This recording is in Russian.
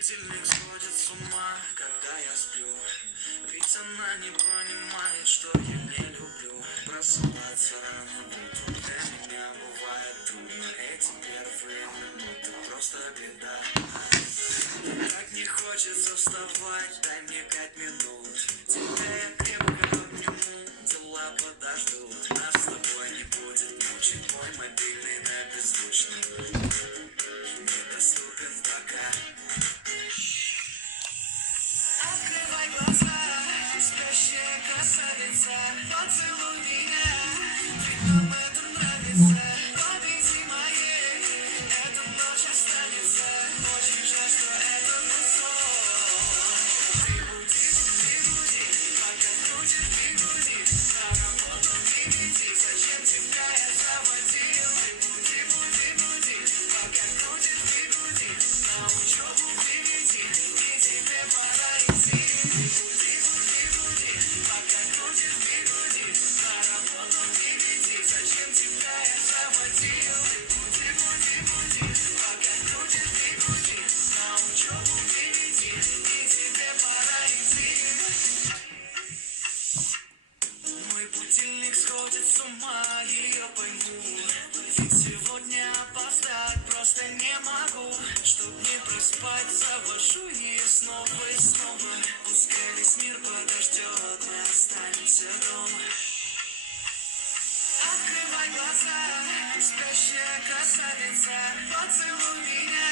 будильник сходит с ума, когда я сплю. Ведь она не понимает, что я не люблю просыпаться рано утром. Для меня бывает трудно, эти первые минуты просто беда. Так не хочется вставать, дай мне 5 минут. Тебя я крепко обниму, дела подождут. Нас с тобой не будет мучить, мой мобильный на беззвучном недоступен пока. Открывай глаза, спящая красавица, поцелуй меня, ведь нам это нравится. Победи моей, эта ночь останется. Очень жаль, что это был сон. Ты буди, пока крутит бигуди, на работу ты веди, зачем тебя я заводил? Ты буди, пока крутит бигуди, на учебу ты веди, и тебе пора идти. Буди, пока крутит бигуди, на работу ты веди, зачем тебя я заводил? Буди, пока крутит бигуди, на учебу ты веди, и тебе пора идти. Мой будильник сходит с ума, ее пойму. Ведь сегодня опоздать просто не могу. Чтоб не проспать, завожу ее снова и снова. Пускай весь мир подождет, мы останемся дома. Открывай глаза, спящая красавица, поцелуй меня,